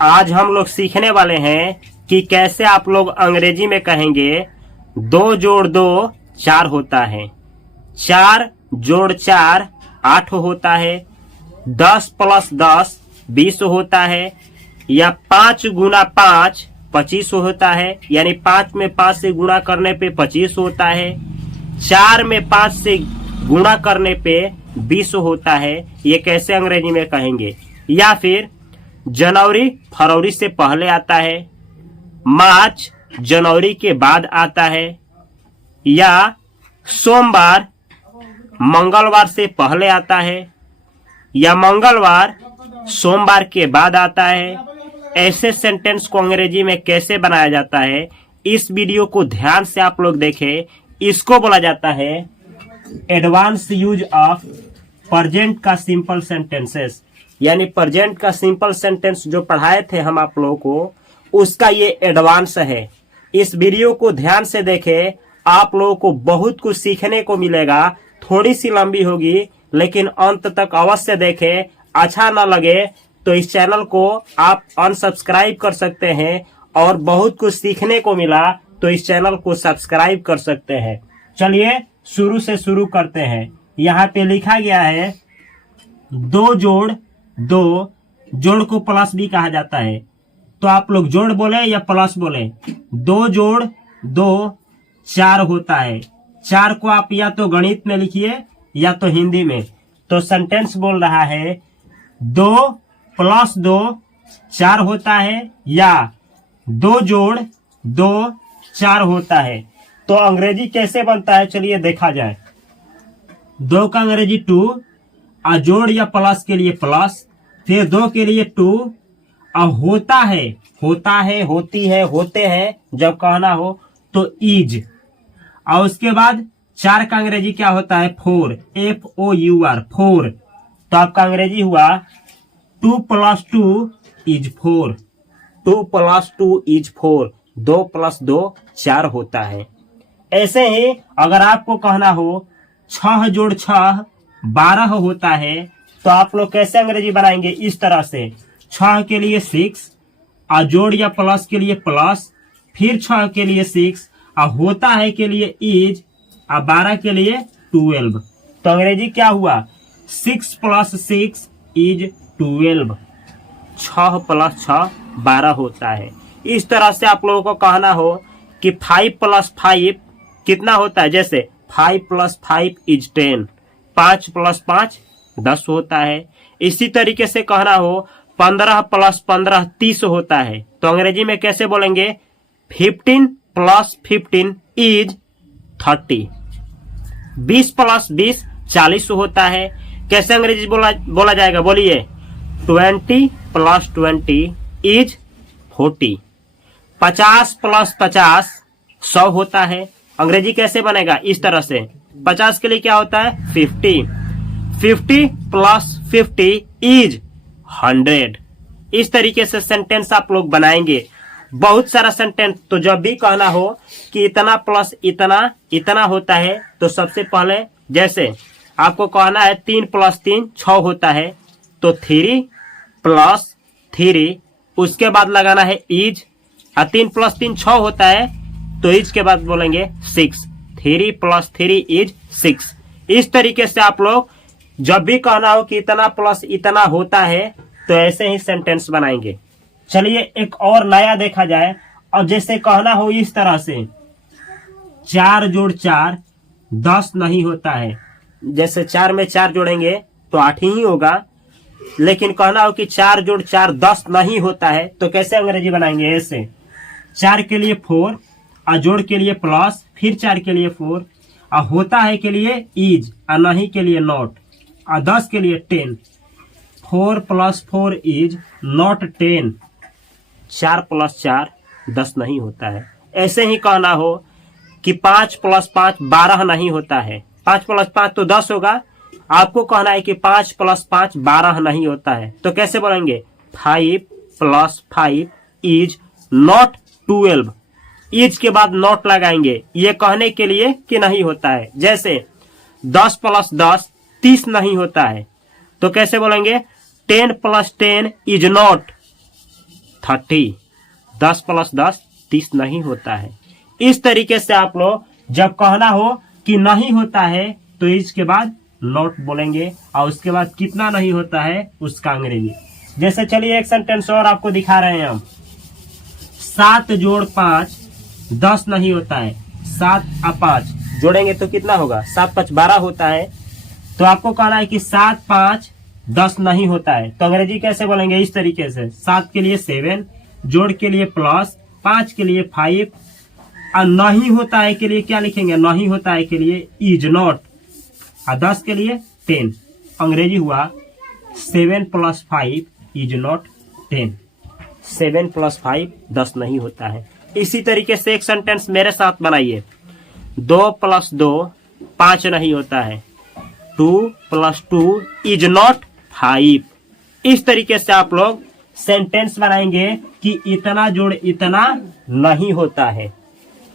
आज हम लोग सीखने वाले हैं कि कैसे आप लोग अंग्रेजी में कहेंगे 2 जोड़ 2 4 होता है, 4 जोड़ 4 8 होता है, 10 प्लस 10 20 होता है, या 5 गुना 5 25 होता है, यानी 5 में 5 से गुणा करने पे 25 होता है, 4 में 5 से गुणा करने पे 20 होता है। ये कैसे अंग्रेजी में कहेंगे? या फिर जनवरी फरवरी से पहले आता है, मार्च जनवरी के बाद आता है, या सोमवार मंगलवार से पहले आता है, या मंगलवार सोमवार के बाद आता है। ऐसे सेंटेंस को अंग्रेजी में कैसे बनाया जाता है, इस वीडियो को ध्यान से आप लोग देखें। इसको बोला जाता है एडवांस यूज ऑफ प्रेजेंट का सिंपल सेंटेंसेस, यानी प्रेजेंट का सिंपल सेंटेंस जो पढ़ाए थे हम आप लोगों को, उसका ये एडवांस है। इस वीडियो को ध्यान से देखें, आप लोगों को बहुत कुछ सीखने को मिलेगा। थोड़ी सी लंबी होगी लेकिन अंत तक अवश्य देखें। अच्छा ना लगे तो इस चैनल को आप अनसब्सक्राइब कर सकते हैं, और बहुत कुछ सीखने को मिला तो इस चैनल को सब्सक्राइब कर सकते हैं। चलिए शुरू से शुरू करते हैं। यहाँ पे लिखा गया है 2 जोड़ 2, जोड़ को प्लस भी कहा जाता है। तो आप लोग जोड़ बोले या प्लस बोले? 2 जोड़ 2 4 होता है। 4 को आप या तो गणित में लिखिए या तो हिंदी में। तो सेंटेंस बोल रहा है 2 प्लस 2 4 होता है, या 2 जोड़ 2 4 होता है। तो अंग्रेजी कैसे बनता है चलिए देखा जाए। 2 का अंग्रेजी 2, और जोड़ या प्लस के लिए प्लस, फिर 2 के लिए 2, और होता है होती है होते हैं जब कहना हो तो इज, और उसके बाद 4 का अंग्रेजी क्या होता है? 4, FOUR 4। तो आपका अंग्रेजी हुआ 2 plus 2 is 4, 2 plus 2 is 4, 2 plus 2 4 होता है। ऐसे ही अगर आपको कहना हो 6 जोड़ 6 12 होता है, तो आप लोग कैसे अंग्रेजी बनाएंगे? इस तरह से 6 के लिए 6, और जोड़ या प्लस के लिए प्लस, फिर 6 के लिए 6, और होता है के लिए इज, और 12 के लिए 12। तो अंग्रेजी क्या हुआ? 6 प्लस 6 इज 12, 6 प्लस 6 12 होता है। इस तरह से आप लोगों को कहना हो कि 5 प्लस 5 कितना होता है? जैसे 5 प्लस 5 इज 10, 5 प्लस 5 10 होता है। इसी तरीके से कहना हो 15 प्लस 15 30 होता है। तो अंग्रेजी में कैसे बोलेंगे? 15 प्लस 15 इज 30, 20 प्लस 20 40 होता है। कैसे अंग्रेजी बोला जाएगा? बोलिए। 20 प्लस 20 इज 40, 50 प्लस 50 100 होता है। अंग्रेजी कैसे बनेगा? इस तरह से 50 के लिए क्या होता है? 50, 50 प्लस 50 इज 100। इस तरीके से सेंटेंस आप लोग बनाएंगे। बहुत सारा सेंटेंस। तो जब भी कहना हो कि इतना प्लस इतना इतना होता है, तो सबसे पहले जैसे आपको कहना है 3 प्लस 3 6 होता है, तो 3 प्लस 3, उसके बाद लगाना है इज, और 3 प्लस 3 6 होता है, तो इज के बाद बोलेंगे 6, 3 प्लस 3 इज 6। इस तरीके से आप लोग जब भी कहना हो कि इतना प्लस इतना होता है, तो ऐसे ही सेंटेंस बनाएंगे। चलिए एक और नया देखा जाए। अब जैसे कहना हो इस तरह से 4 जोड़ 4 10 नहीं होता है। जैसे 4 में 4 जोड़ेंगे तो 8 ही होगा, लेकिन कहना हो कि 4 जोड़ 4 10 नहीं होता है, तो कैसे अंग्रेजी बनाएंगे? ऐसे 4 के लिए 4, और जोड़ के लिए प्लस, फिर 4 के लिए 4, और होता है के लिए इज, और नहीं के लिए नॉट, और 10 के लिए 10। 4 प्लस 4 इज नॉट 10, 4 प्लस 4 10 नहीं होता है। ऐसे ही कहना हो कि 5 प्लस 5 12 नहीं होता है। 5 प्लस 5 तो 10 होगा। आपको कहना है कि 5 प्लस 5 12 नहीं होता है, तो कैसे बोलेंगे? 5 प्लस 5 इज नॉट 12। इज के बाद नॉट लगाएंगे, ये कहने के लिए कि नहीं होता है। जैसे 10 प्लस 10 30 नहीं होता है, तो कैसे बोलेंगे? 10 प्लस 10 इज नॉट 30, 10 + 10 30 नहीं होता है। इस तरीके से आप लोग जब कहना हो कि नहीं होता है तो इसके बाद नॉट बोलेंगे और उसके बाद कितना नहीं होता है उसका अंग्रेजी। जैसे चलिए एक सेंटेंस और आपको दिखा रहे हैं हम। 7 + 5 10 नहीं होता है। 7 और 5 जोड़ेंगे तो कितना होगा? 7 × 5 = 12 होता है। तो आपको कहना है कि 7 + 5 10 नहीं होता है। तो अंग्रेजी कैसे बोलेंगे? इस तरीके से 7 के लिए 7, जोड़ के लिए प्लस, 5 के लिए 5 और नहीं होता है के लिए क्या लिखेंगे? नहीं होता है के लिए इज नॉट और 10 के लिए 10। अंग्रेजी हुआ 7 + 5 इज नॉट 10। 7 + 5 10 नहीं होता है। इसी तरीके से एक सेंटेंस मेरे साथ बनाइए। 2 + 2 5 नहीं होता है। 2 + 2 इज नॉट 5। इस तरीके से आप लोग सेंटेंस बनाएंगे कि इतना जोड़ इतना नहीं होता है।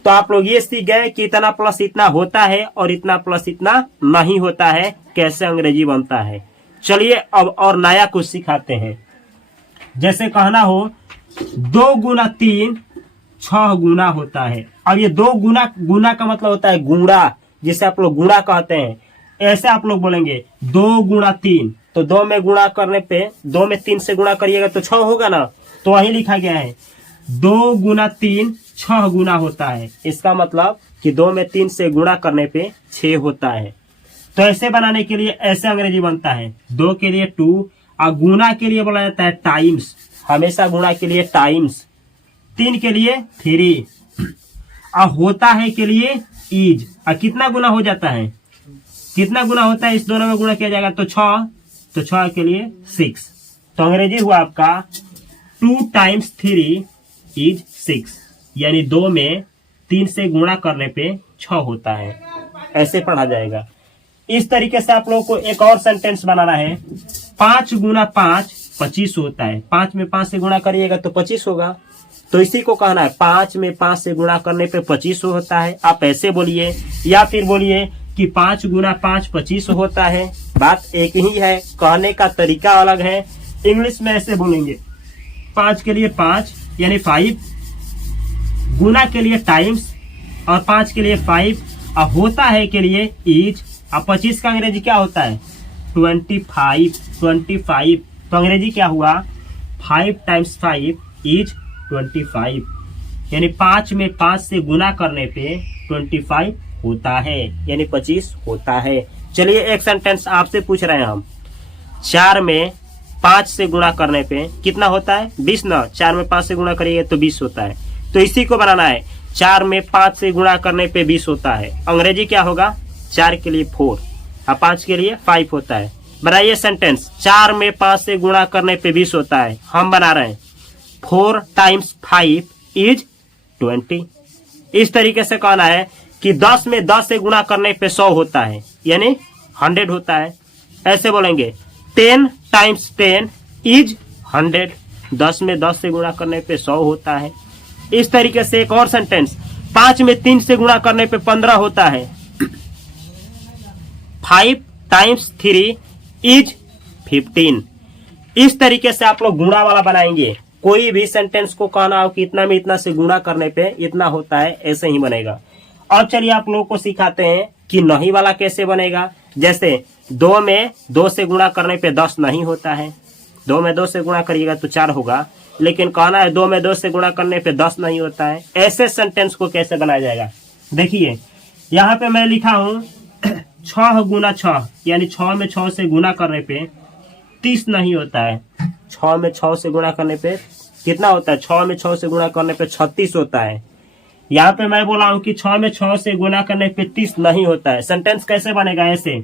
तो आप लोग ये सीख गए कि इतना प्लस इतना होता है और इतना प्लस इतना नहीं होता है, कैसे अंग्रेजी बनता है। चलिए अब और नया कुछ सिखाते हैं। जैसे कहना हो 2 × 3 6 गुना होता है। अब ये 2 गुना का मतलब होता है गुणा, जिसे आप लोग गुणा कहते हैं। ऐसे आप लोग बोलेंगे 2 × 3, तो 2 में गुणा करने पे 2 में 3 से गुणा करिएगा तो 6 होगा ना। तो वही लिखा गया है 2 × 3 6 गुना होता है। इसका मतलब कि 2 में 3 से गुणा करने पे 6 होता है। तो ऐसे बनाने के लिए ऐसे अंग्रेजी बनता है। 2 के लिए 2 और गुना के लिए बोला जाता है टाइम्स। हमेशा गुणा के लिए टाइम्स। 3 के लिए 3 और होता है के लिए इज। और कितना गुना हो जाता है? कितना गुना होता है? इस दोनों में गुणा किया जाएगा तो 6, तो 6 के लिए 6। तो अंग्रेजी हुआ आपका 2 × 3 इज 6, यानी 2 में 3 से गुणा करने पे 6 होता है। ऐसे पढ़ा जाएगा। इस तरीके से आप लोगों को एक और सेंटेंस बनाना है। 5 × 5 25 होता है। 5 में 5 से गुणा करिएगा तो 25 होगा। तो इसी को कहना है 5 में 5 से गुणा करने पे 25 होता है। आप ऐसे बोलिए या फिर बोलिए कि 5 × 5 25 होता है। बात एक ही है, कहने का तरीका अलग है। इंग्लिश में ऐसे बोलेंगे 5 के लिए 5 यानी 5, गुना के लिए टाइम्स और 5 के लिए 5 और होता है के लिए इज। और 25 का अंग्रेजी क्या होता है? 25। 25 तो अंग्रेजी क्या हुआ? 5 × 5 इज 25, यानी 5 में 5 से गुना करने पे 25 होता है, यानी 25 होता है। चलिए एक सेंटेंस आपसे पूछ रहे हैं हम। 4 में 5 से गुणा करने पे कितना होता है? 20 ना। 4 में 5 से गुणा करिए तो 20 होता है। तो इसी को बनाना है। 4 में 5 से गुणा करने पे 20 होता है। अंग्रेजी क्या होगा? 4 के लिए 4 और 5 के लिए 5 होता है। बनाइए सेंटेंस। 4 में 5 से गुणा करने पे 20 होता है। हम बना रहे हैं 4 × 5 इज 20। इस तरीके से कहना है कि 10 में 10 से गुणा करने पे 100 होता है, यानी 100 होता है। ऐसे बोलेंगे 10 × 10 इज 100। 10 में 10 से गुणा करने पे 100 होता है। इस तरीके से एक और सेंटेंस। 5 में 3 से गुणा करने पे 15 होता है। 5 × 3 इज 15। इस तरीके से आप लोग गुणा वाला बनाएंगे। कोई भी सेंटेंस को कहना हो कि इतना में इतना से गुणा करने पे इतना होता है, ऐसे ही बनेगा। और चलिए आप लोगों को सिखाते हैं कि नहीं वाला कैसे बनेगा। जैसे 2 में 2 से गुणा करने पे 10 नहीं होता है। 2 में 2 से गुणा करिएगा तो 4 होगा, लेकिन कहना है 2 में 2 से गुणा करने पे 10 नहीं होता है। ऐसे सेंटेंस को कैसे बनाया जाएगा? देखिए यहाँ पे मैं लिखा हूं 6 × 6, यानी 6 में 6 से गुणा करने पे 30 नहीं होता है। 6 में 6 से गुणा करने पे कितना होता है? 6 में 6 से गुणा करने पे 36 होता है। यहाँ पे मैं बोला हूं कि 6 में 6 से गुणा करने पे 30 नहीं होता है। सेंटेंस कैसे बनेगा? ऐसे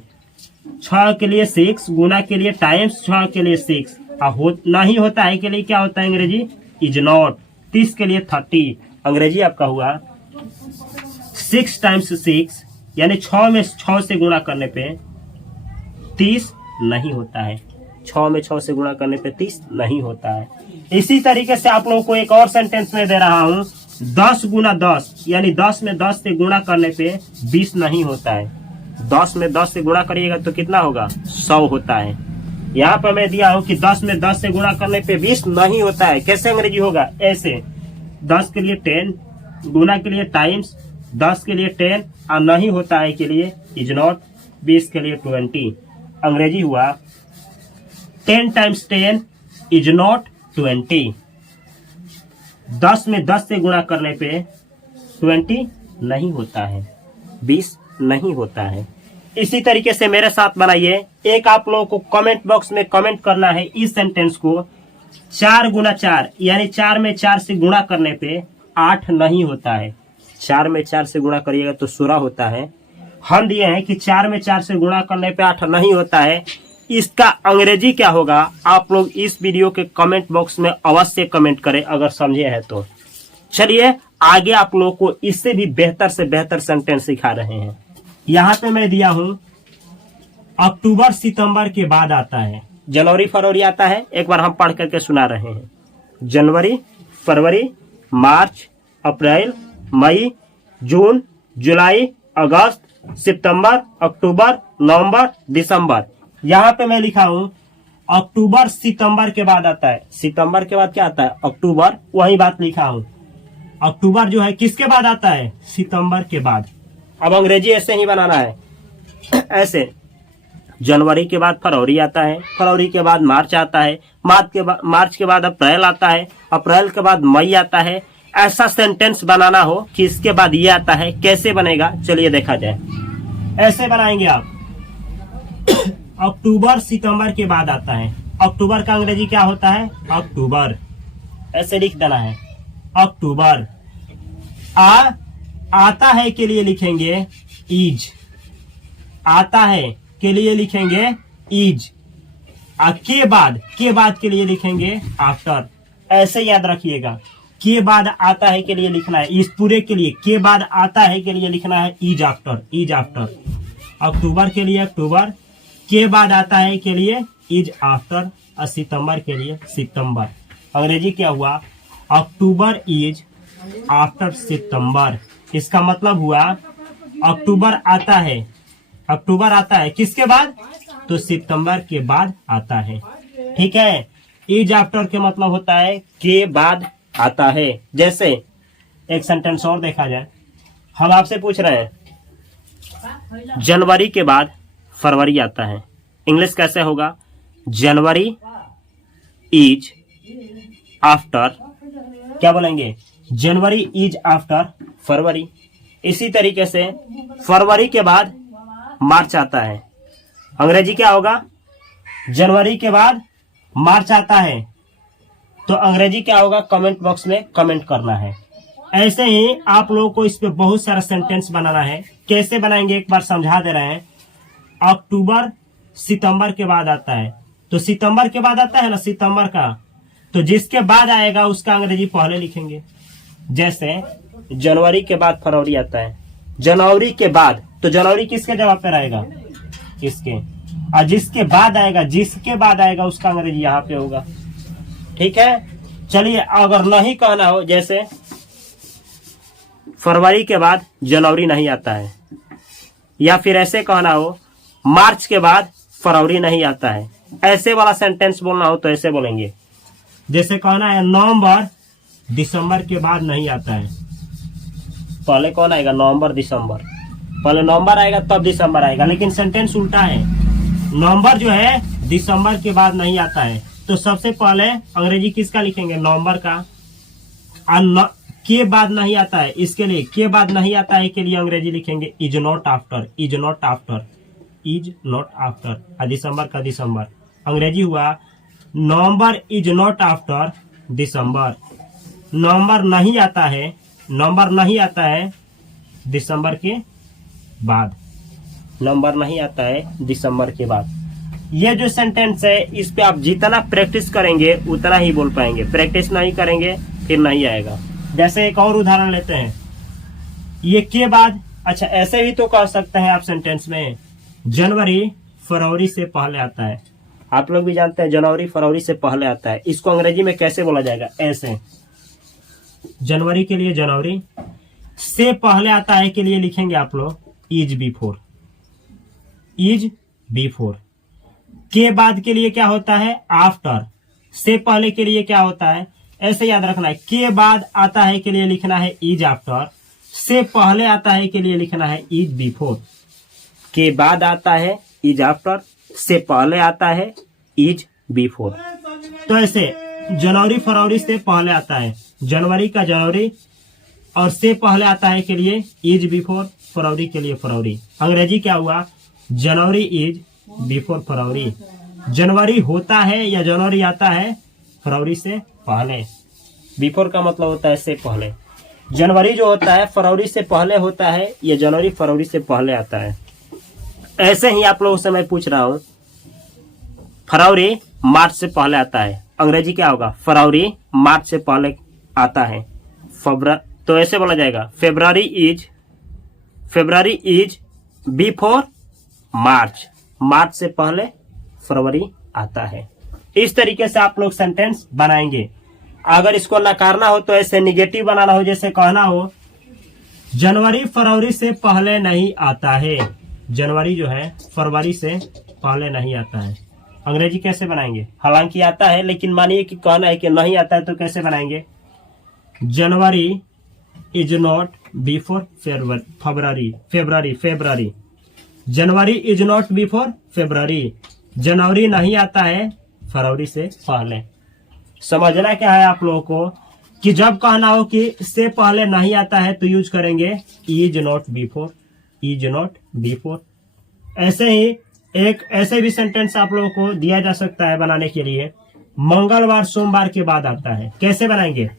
6 के लिए 6, गुना के लिए टाइम्स 6 के लिए 6 और नहीं होता है के लिए क्या होता है अंग्रेजी? Is not. 30 के लिए 30। अंग्रेजी आपका हुआ 6 × 6, यानी 6 में 6 से गुणा करने पे 30 नहीं होता है। 6 में 6 से गुणा करने पे 30 नहीं होता है। इसी तरीके से आप लोगों को एक और सेंटेंस में दे रहा हूं 10 × 10, यानी 10 में 10 से गुणा करने पे 20 नहीं होता है। 10 में 10 से गुणा करिएगा तो कितना होगा? 100 होता है। यहाँ पे मैं दिया हूँ कि 10 में 10 से गुणा करने पे 20 नहीं होता है। कैसे अंग्रेजी होगा? ऐसे 10 के लिए 10, गुना के लिए टाइम्स, 10 के लिए 10 और नहीं होता है के लिए इज नॉट, 20 के लिए 20। अंग्रेजी हुआ 10 टाइम्स 10 इज नॉट 20। 10 में 10 से गुणा करने पे 20 नहीं होता है, 20 नहीं होता है। इसी तरीके से मेरे साथ बनाइए। एक आप लोगों को कमेंट बॉक्स में कमेंट करना है इस सेंटेंस को। 4 गुना 4 यानी 4 में 4 से गुणा करने पे 8 नहीं होता है। 4 में 4 से गुणा करिएगा तो 16 होता है। हम दिए हैं कि 4 में 4 से गुणा करने पे 8 नहीं होता है। इसका अंग्रेजी क्या होगा? आप लोग इस वीडियो के कमेंट बॉक्स में अवश्य कमेंट करें अगर समझे हैं तो। चलिए आगे आप लोगों को इससे भी बेहतर से बेहतर सेंटेंस सिखा रहे हैं। यहाँ पे मैं दिया हूं अक्टूबर सितंबर के बाद आता है। जनवरी फरवरी आता है, एक बार हम पढ़ करके सुना रहे हैं। जनवरी, फरवरी, मार्च, अप्रैल, मई, जून, जुलाई, अगस्त, सितंबर, अक्टूबर, नवंबर, दिसंबर। यहाँ पे मैं लिखा हूं अक्टूबर सितंबर के बाद आता है। सितंबर के बाद क्या आता है? अक्टूबर। वही बात लिखा हूं, अक्टूबर जो है किसके बाद आता है? सितंबर के बाद। अब अंग्रेजी ऐसे ही बनाना है, ऐसे जनवरी के बाद फरवरी आता है, फरवरी के बाद मार्च आता है, मार्च के बाद अप्रैल आता है, अप्रैल के बाद मई आता है। ऐसा सेंटेंस बनाना हो कि इसके बाद ये आता है। कैसे बनेगा चलिए देखा जाए। ऐसे बनाएंगे आप अक्टूबर सितंबर के बाद आता है। अक्टूबर का अंग्रेजी क्या होता है? अक्टूबर। ऐसे लिख देना है अक्टूबर। आता है के लिए लिखेंगे इज, आता है के लिए लिखेंगे इज। के बाद के लिए लिखेंगे आफ्टर। ऐसे याद रखिएगा, के बाद आता है के लिए लिखना है। इस पूरे के लिए के बाद आता है के लिए लिखना है इज आफ्टर, इज आफ्टर। अक्टूबर के लिए अक्टूबर, के बाद आता है के लिए इज आफ्टर, और सितंबर के लिए सितंबर। अंग्रेजी क्या हुआ? October is after September. इसका मतलब हुआ अक्टूबर आता है, अक्टूबर आता है किसके बाद? तो सितंबर के बाद आता है। ठीक है, इज आफ्टर के मतलब होता है के बाद आता है। जैसे एक सेंटेंस और देखा जाए, हम आपसे पूछ रहे हैं जनवरी के बाद फरवरी आता है। इंग्लिश कैसे होगा? जनवरी इज आफ्टर, क्या बोलेंगे? जनवरी इज आफ्टर फरवरी। इसी तरीके से फरवरी के बाद मार्च आता है। अंग्रेजी क्या होगा? जनवरी के बाद मार्च आता है। तो अंग्रेजी क्या होगा? कमेंट बॉक्स में कमेंट करना है। ऐसे ही आप लोगों को इस पे बहुत सारा सेंटेंस बनाना है। कैसे बनाएंगे एक बार समझा दे रहे हैं। अक्टूबर सितंबर के बाद आता है, तो सितंबर के बाद आता है ना सितंबर का, तो जिसके बाद आएगा उसका अंग्रेजी पहले लिखेंगे। जैसे जनवरी के बाद फरवरी आता है, जनवरी के बाद, तो जनवरी किसके जवाब पे रहेगा? इसके। और जिसके बाद आएगा उसका अंग्रेजी यहाँ पे होगा। ठीक है, चलिए अगर नहीं कहना हो, जैसे फरवरी के बाद जनवरी नहीं आता है, या फिर ऐसे कहना हो मार्च के बाद फरवरी नहीं आता है, ऐसे वाला सेंटेंस बोलना हो तो ऐसे बोलेंगे। जैसे कहना है नवंबर दिसंबर के बाद नहीं आता है। पहले कौन आएगा? नवंबर दिसंबर। पहले नवंबर आएगा तब दिसंबर आएगा, लेकिन सेंटेंस उल्टा है। नवंबर जो है दिसंबर के बाद नहीं आता है, तो सबसे पहले अंग्रेजी किसका लिखेंगे? नवंबर का। के बाद नहीं आता है, इसके लिए के बाद नहीं आता है के लिए अंग्रेजी लिखेंगे is not after, is not after, is not after. दिसंबर का दिसंबर। अंग्रेजी हुआ November is not after December. नवंबर नहीं आता है, नवंबर नहीं आता है दिसंबर के बाद, नवंबर नहीं आता है दिसंबर के बाद। ये जो सेंटेंस है इस पे आप जितना प्रैक्टिस करेंगे उतना ही बोल पाएंगे। प्रैक्टिस नहीं करेंगे फिर नहीं आएगा। जैसे एक और उदाहरण लेते हैं, ये के बाद, अच्छा ऐसे भी तो कह सकते हैं आप सेंटेंस में, जनवरी फरवरी से पहले आता है। आप लोग भी जानते हैं जनवरी फरवरी से पहले आता है। इसको अंग्रेजी में कैसे बोला जाएगा? ऐसे, जनवरी के लिए जनवरी, से पहले आता है के लिए लिखेंगे आप लोग इज बिफोर, इज बिफोर। के बाद के लिए क्या होता है आफ्टर, से पहले के लिए क्या होता है, ऐसे याद रखना है। के बाद आता है के लिए लिखना है इज आफ्टर, से पहले आता है के लिए लिखना है इज बिफोर। के बाद आता है इज आफ्टर, से पहले आता है इज बिफोर। तो ऐसे जनवरी फरवरी से पहले आता है, जनवरी का जनवरी, और से पहले आता है के लिए इज बिफोर, फरवरी के लिए फरवरी। अंग्रेजी क्या हुआ, जनवरी इज बिफोर फरवरी। जनवरी होता है या जनवरी आता है फरवरी से पहले। बिफोर का मतलब होता है से पहले। जनवरी जो होता है फरवरी से पहले होता है, या जनवरी फरवरी से पहले आता है। ऐसे ही आप लोगों से मैं पूछ रहा हूं, फरवरी मार्च से पहले आता है, अंग्रेजी क्या होगा, फरवरी मार्च से पहले आता है। तो ऐसे बोला जाएगा फेब्रुअरी इज बिफोर मार्च, मार्च से पहले फरवरी आता है। इस तरीके से आप लोग सेंटेंस बनाएंगे। अगर इसको नकारना हो तो ऐसे निगेटिव बनाना हो, जैसे कहना हो जनवरी फरवरी से पहले नहीं आता है। जनवरी जो है फरवरी से पहले नहीं आता है। अंग्रेजी कैसे बनाएंगे, हालांकि आता है लेकिन मानिए कि कहना है कि नहीं आता है, तो कैसे बनाएंगे, January is not before February. January is not before February. जनवरी नहीं आता है फरवरी से पहले। समझना क्या है आप लोगों को कि जब कहना हो कि से पहले नहीं आता है तो यूज करेंगे इज नॉट बिफोर। ऐसे ही एक ऐसे भी सेंटेंस आप लोगों को दिया जा सकता है बनाने के लिए, मंगलवार सोमवार के बाद आता है। कैसे बनाएंगे,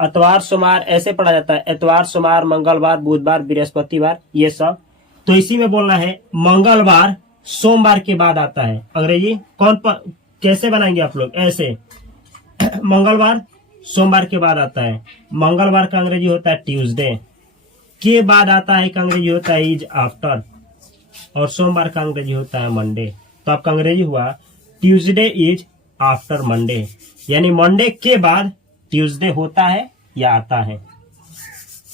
इतवार सोमवार ऐसे पढ़ा जाता है, इतवार सोमवार मंगलवार बुधवार बृहस्पतिवार ये सब। तो इसी में बोलना है मंगलवार सोमवार के बाद आता है। अंग्रेजी कैसे बनाएंगे आप लोग, ऐसे मंगलवार सोमवार के बाद आता है। मंगलवार का अंग्रेजी होता है ट्यूसडे, के बाद आता है का अंग्रेजी होता है इज आफ्टर, और सोमवार का अंग्रेजी होता है मंडे। तो आपका अंग्रेजी हुआ ट्यूसडे इज आफ्टर मंडे, यानी मंडे के बाद ट्यूसडे होता है या आता है।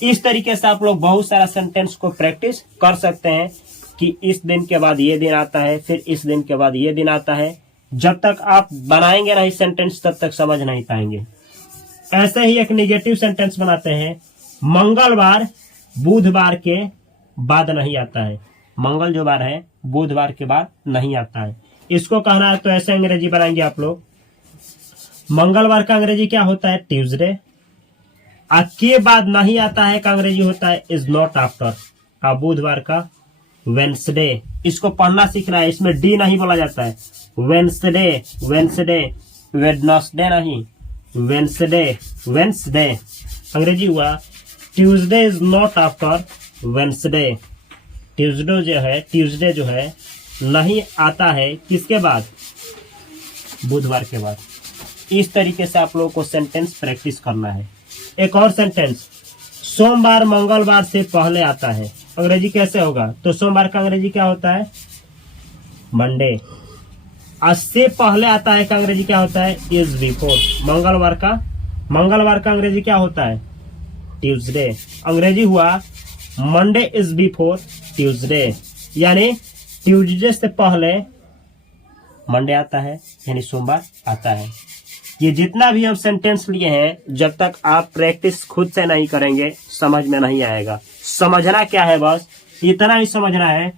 इस तरीके से आप लोग बहुत सारा सेंटेंस को प्रैक्टिस कर सकते हैं कि इस दिन के बाद ये दिन आता है, फिर इस दिन के बाद ये दिन आता है। जब तक आप बनाएंगे नहीं सेंटेंस तब तक समझ नहीं पाएंगे। ऐसे ही एक निगेटिव सेंटेंस बनाते हैं, मंगलवार बुधवार के बाद नहीं आता है। मंगल जो बार है बुधवार के बाद नहीं आता है। इसको कहना है तो ऐसे अंग्रेजी बनाएंगे आप लोग, मंगलवार का अंग्रेजी क्या होता है ट्यूसडे, के बाद नहीं आता है का अंग्रेजी होता है इज नॉट आफ्टर, और बुधवार का वेंसडे। इसको पढ़ना सीखना है, इसमें डी नहीं बोला जाता है, वेंसडे वेडनेसडे नहीं, वेंसडे। अंग्रेजी हुआ Tuesday is not after Wednesday. Tuesday जो है नहीं आता है किसके बाद, बुधवार के बाद। इस तरीके से आप लोगों को सेंटेंस प्रैक्टिस करना है। एक और सेंटेंस, सोमवार मंगलवार से पहले आता है। अंग्रेजी कैसे होगा, तो सोमवार का अंग्रेजी क्या होता है मंडे, आज से पहले आता है का अंग्रेजी क्या होता है इज बिफोर। मंगलवार का अंग्रेजी क्या होता है ट्यूसडे। अंग्रेजी हुआ मंडे इज बिफोर ट्यूसडे, यानी ट्यूसडे से पहले मंडे आता है, यानी सोमवार आता है। ये जितना भी हम सेंटेंस लिए हैं, जब तक आप प्रैक्टिस खुद से नहीं करेंगे समझ में नहीं आएगा। समझना क्या है, बस इतना ही समझना है,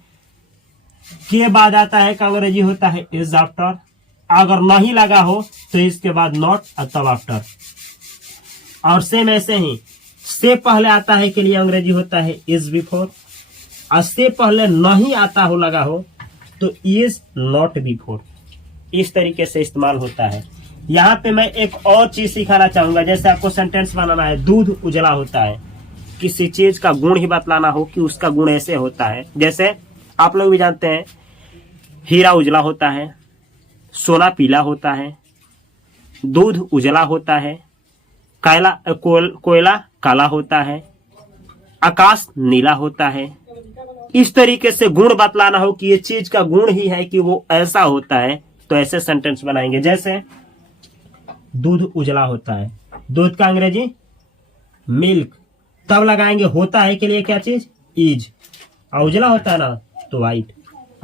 के बाद आता है का अंग्रेजी होता है इज आफ्टर, अगर नहीं लगा हो तो इसके बाद नॉट तब आफ्टर। और सेम ऐसे ही से पहले आता है के लिए अंग्रेजी होता है इज बिफोर, और से पहले नहीं आता हो लगा हो तो इज नॉट बिफोर। इस तरीके से इस्तेमाल होता है। यहाँ पे मैं एक और चीज सिखाना चाहूंगा, जैसे आपको सेंटेंस बनाना है, दूध उजला होता है। किसी चीज का गुण ही बतलाना हो कि उसका गुण ऐसे होता है। जैसे आप लोग भी जानते हैं हीरा उजला होता है, सोना पीला होता है, दूध उजला होता है, कोयला काला होता है, आकाश नीला होता है। इस तरीके से गुण बतलाना हो कि ये चीज का गुण ही है कि वो ऐसा होता है, तो ऐसे सेंटेंस बनाएंगे। जैसे दूध उजला होता है, दूध का अंग्रेजी मिल्क, तब लगाएंगे होता है के लिए क्या चीज इज, और उजला होता है ना तो वाइट।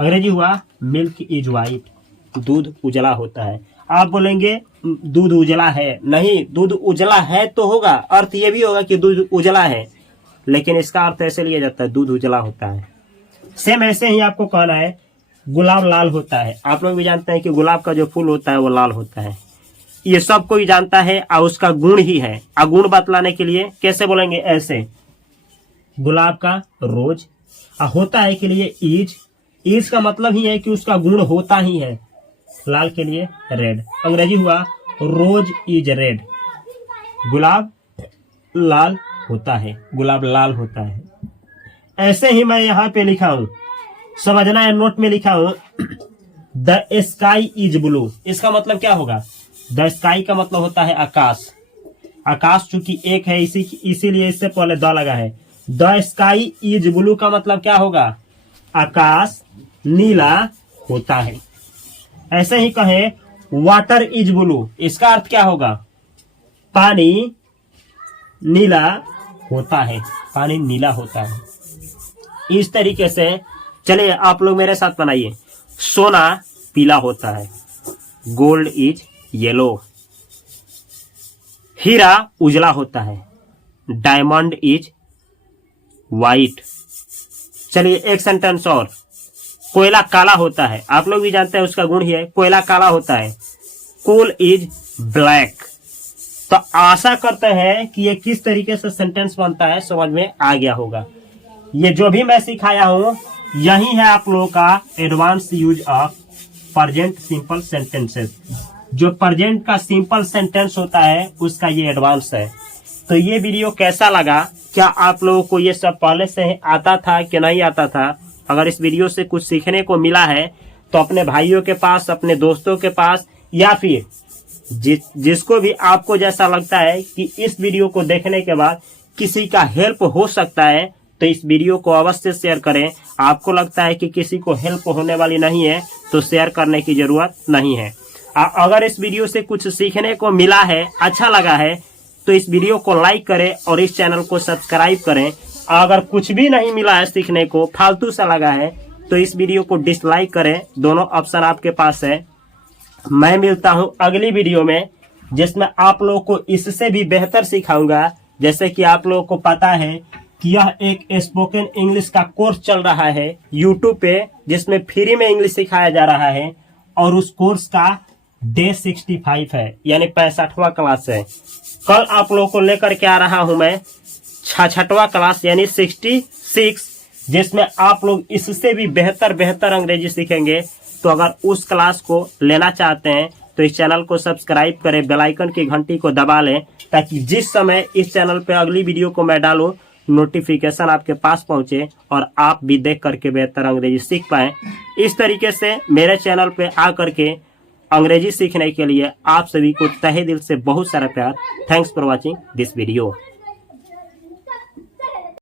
अंग्रेजी हुआ मिल्क इज वाइट, दूध उजला होता है। आप बोलेंगे दूध उजला है, नहीं, दूध उजला है तो होगा, अर्थ ये भी होगा कि दूध उजला है, लेकिन इसका अर्थ ऐसे लिया जाता है दूध उजला होता है। सेम ऐसे ही आपको कहना है गुलाब लाल होता है। आप लोग भी जानते हैं कि गुलाब का जो फूल होता है वो लाल होता है, ये सब कोई जानता है और उसका गुण ही है। गुण बतलाने के लिए कैसे बोलेंगे, ऐसे गुलाब का रोज, होता है के लिए इज, इज का मतलब ही है कि उसका गुण होता ही है। लाल के लिए रेड, अंग्रेजी हुआ रोज इज रेड, गुलाब लाल होता है, गुलाब लाल होता है। ऐसे ही मैं यहाँ पे लिखा हूं, समझना है, नोट में लिखा हूं द स्काई इज ब्लू। इसका मतलब क्या होगा, द स्काई का मतलब होता है आकाश, आकाश चूंकि एक है इसीलिए इससे पहले द लगा है। द स्काई इज ब्लू का मतलब क्या होगा, आकाश नीला होता है। ऐसे ही कहे वाटर इज ब्लू, इसका अर्थ क्या होगा, पानी नीला होता है, पानी नीला होता है। इस तरीके से चलिए आप लोग मेरे साथ बनाइए। सोना पीला होता है, गोल्ड इज येलो, हीरा उजला होता है, डायमंड इज वाइट। चलिए एक सेंटेंस और, कोयला काला होता है, आप लोग भी जानते हैं उसका गुण ही है, कोयला काला होता है, कोल इज ब्लैक। तो आशा करते हैं कि ये किस तरीके से सेंटेंस बनता है समझ में आ गया होगा। ये जो भी मैं सिखाया हूं यही है आप लोगों का advance use of present simple sentences. जो प्रेजेंट का सिंपल सेंटेंस होता है उसका ये एडवांस है। तो ये वीडियो कैसा लगा, क्या आप लोगों को ये सब पहले से आता था कि नहीं आता था? अगर इस वीडियो से कुछ सीखने को मिला है तो अपने भाइयों के पास, अपने दोस्तों के पास, या फिर जिसको भी आपको जैसा लगता है कि इस वीडियो को देखने के बाद किसी का हेल्प हो सकता है, तो इस वीडियो को अवश्य शेयर करें। आपको लगता है कि किसी को हेल्प होने वाली नहीं है तो शेयर करने की जरूरत नहीं है। अगर इस वीडियो से कुछ सीखने को मिला है, अच्छा लगा है, तो इस वीडियो को लाइक करें और इस चैनल को सब्सक्राइब करें। अगर कुछ भी नहीं मिला है सीखने को, फालतू सा लगा है, तो इस वीडियो को डिसलाइक करें। दोनों ऑप्शन आपके पास है। मैं मिलता हूं अगली वीडियो में जिसमें आप लोगों को इससे भी बेहतर सिखाऊंगा। जैसे कि आप लोगों को पता है कि यह एक स्पोकन इंग्लिश का कोर्स चल रहा है यूट्यूब पे, जिसमें फ्री में इंग्लिश सिखाया जा रहा है, और उस कोर्स का डे 65 है, यानी 65वां क्लास है। कल आप लोगों को लेकर के आ रहा हूं मैं 66वां क्लास यानी 66, जिसमें आप लोग इससे भी बेहतर अंग्रेजी सीखेंगे। तो अगर उस क्लास को लेना चाहते हैं तो इस चैनल को सब्सक्राइब करें, बेल आइकन की घंटी को दबा लें, ताकि जिस समय इस चैनल पे अगली वीडियो को मैं डालूं नोटिफिकेशन आपके पास पहुंचे और आप भी देख करके बेहतर अंग्रेजी सीख पाएं। इस तरीके से मेरे चैनल पे आकर के अंग्रेजी सीखने के लिए आप सभी को तहे दिल से बहुत सारा प्यार। Thanks for watching this video.